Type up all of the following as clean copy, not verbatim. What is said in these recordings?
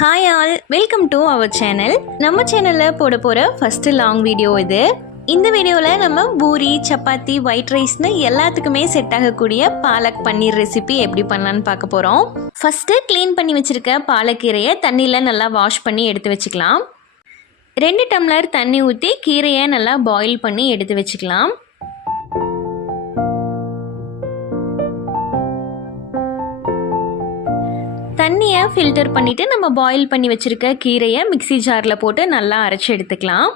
Hi all, welcome to our channel. நம்ம சேனலில் போட போகிற ஃபஸ்ட்டு லாங் வீடியோ இது. இந்த வீடியோவில் நம்ம பூரி, சப்பாத்தி, ஒயிட் ரைஸ்னு எல்லாத்துக்குமே செட் ஆகக்கூடிய பாலக் பன்னீர் ரெசிபி எப்படி பண்ணலான்னு பார்க்க போகிறோம். ஃபஸ்ட்டு க்ளீன் பண்ணி வச்சுருக்க பாலக்கீரையை தண்ணியில் நல்லா வாஷ் பண்ணி எடுத்து வச்சுக்கலாம். 2 டம்ளர் தண்ணி ஊற்றி கீரையை நல்லா பாயில் பண்ணி எடுத்து வச்சுக்கலாம். தண்ணியை ஃபில்டர் பண்ணிவிட்டு நம்ம பாயில் பண்ணி வச்சுருக்க கீரையை மிக்சி ஜாரில் போட்டு நல்லா அரைச்சி எடுத்துக்கலாம்.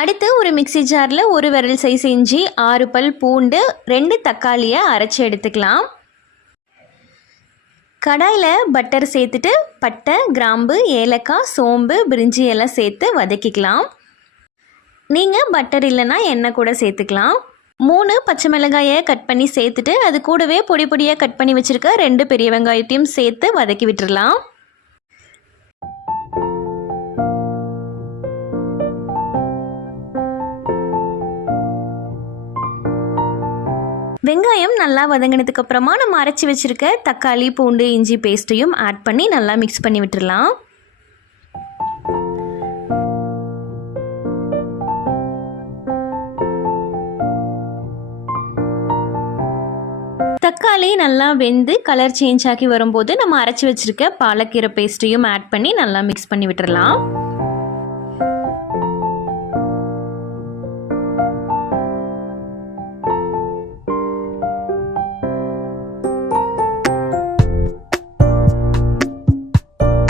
அடுத்து ஒரு மிக்சி ஜாரில் 1 விரல் சைஸ் இஞ்சி, 6 பல் பூண்டு, 2 தக்காளியை அரைச்சி எடுத்துக்கலாம். கடாயில் பட்டர் சேர்த்துட்டு பட்டை, கிராம்பு, ஏலக்காய், சோம்பு, பிரிஞ்சி எல்லாம் சேர்த்து வதக்கிக்கலாம். நீங்கள் பட்டர் இல்லைன்னா எண்ணெய் கூட சேர்த்துக்கலாம். 3 பச்சை மிளகாயை கட் பண்ணி சேர்த்துட்டு அது கூடவே பொடி பொடியாக கட் பண்ணி வச்சுருக்க 2 பெரிய வெங்காயத்தையும் சேர்த்து வதக்கி விட்டுடலாம். வெங்காயம் நல்லா வதங்கினதுக்கு அப்புறமா நம்ம அரைச்சி வச்சுருக்க தக்காளி, பூண்டு, இஞ்சி பேஸ்ட்டையும் ஆட் பண்ணி நல்லா மிக்ஸ் பண்ணி விட்டுடலாம். தக்காளி நல்லா வெந்து கலர் சேஞ்ச் ஆகி வரும்போது நம்ம அரைச்சி வச்சுருக்க பாலக்கீரை பேஸ்ட்டையும் ஆட் பண்ணி நல்லா மிக்ஸ் பண்ணி விட்டுடலாம்.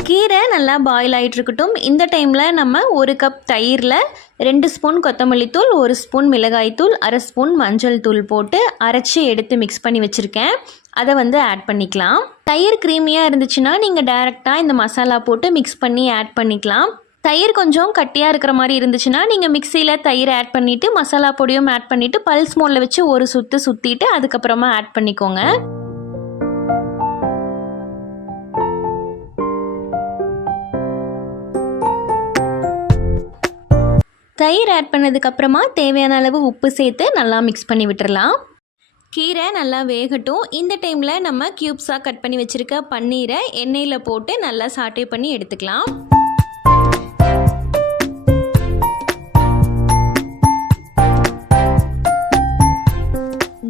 கீரை நல்லா பாயில் ஆகிட்டு இருக்கட்டும். இந்த டைமில் நம்ம 1 கப் தயிரில் 2 ஸ்பூன் கொத்தமல்லி தூள், 1 ஸ்பூன் மிளகாய் தூள், 1/2 ஸ்பூன் மஞ்சள் தூள் போட்டு அரைச்சி எடுத்து மிக்ஸ் பண்ணி வச்சுருக்கேன். அதை ஆட் பண்ணிக்கலாம். தயிர் க்ரீமியாக இருந்துச்சுன்னா நீங்கள் டைரெக்டாக இந்த மசாலா போட்டு மிக்ஸ் பண்ணி ஆட் பண்ணிக்கலாம். தயிர் கொஞ்சம் கட்டியாக இருக்கிற மாதிரி இருந்துச்சுன்னா நீங்கள் மிக்சியில் தயிர் ஆட் பண்ணிவிட்டு மசாலா பொடியும் ஆட் பண்ணிவிட்டு பல்ஸ் மோடில் வச்சு ஒரு சுற்றிட்டு அதுக்கப்புறமா ஆட் பண்ணிக்கோங்க. தயிர் ஆட் பண்ணதுக்கப்புறமா தேவையான அளவு உப்பு சேர்த்து நல்லா மிக்ஸ் பண்ணி விட்டுறலாம். கீரை நல்லா வேகட்டும். இந்த டைமில் நம்ம க்யூப்ஸாக கட் பண்ணி வச்சுருக்க பன்னீரை எண்ணெயில் போட்டு நல்லா சாட்டே பண்ணி எடுத்துக்கலாம்.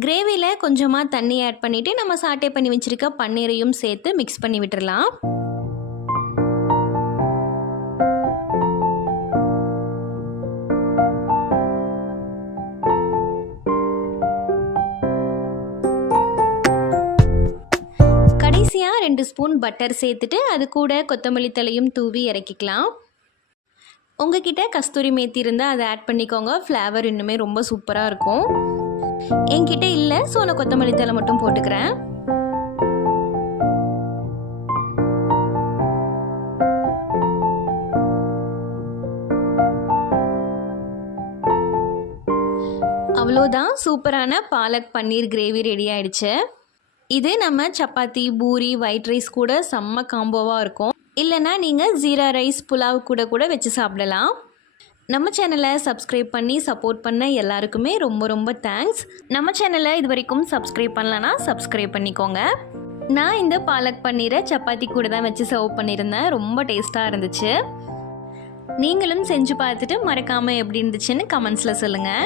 கிரேவியில் கொஞ்சமாக தண்ணி ஆட் பண்ணிவிட்டு நம்ம சாட்டே பண்ணி வச்சுருக்க பன்னீரையும் சேர்த்து மிக்ஸ் பண்ணி விட்டுறலாம். கடைசியாக 2 ஸ்பூன் பட்டர் சேர்த்துட்டு அது கூட கொத்தமல்லி தலையும் தூவி இறக்கிக்கலாம். உங்ககிட்ட கஸ்தூரி மேத்தி இருந்தால் அதை ஆட் பண்ணிக்கோங்க. ஃப்ளேவர் இன்னுமே ரொம்ப சூப்பராக இருக்கும். என்கிட்ட இல்லை, ஸோ நான் கொத்தமல்லி தலை மட்டும் போட்டுக்கிறேன். அவ்வளோதான், சூப்பரான பாலக் பன்னீர் கிரேவி ரெடி ஆயிடுச்சு. இது நம்ம சப்பாத்தி, பூரி, ஒயிட் ரைஸ் கூட செம்ம காம்போவாக இருக்கும். இல்லைனா நீங்கள் ஜீரா ரைஸ், புலாவ் கூட வச்சு சாப்பிடலாம். நம்ம சேனலை சப்ஸ்கிரைப் பண்ணி சப்போர்ட் பண்ண எல்லாருக்குமே ரொம்ப ரொம்ப தேங்க்ஸ். நம்ம சேனலை இது வரைக்கும் சப்ஸ்கிரைப் பண்ணலன்னா சப்ஸ்கிரைப் பண்ணிக்கோங்க. நான் இந்த பாலக் பன்னீரை சப்பாத்தி கூட தான் வச்சு சர்வ் பண்ணியிருந்தேன். ரொம்ப டேஸ்ட்டாக இருந்துச்சு. நீங்களும் செஞ்சு பார்த்துட்டு மறக்காமல் எப்படி இருந்துச்சுன்னு கமெண்ட்ஸில் சொல்லுங்கள்.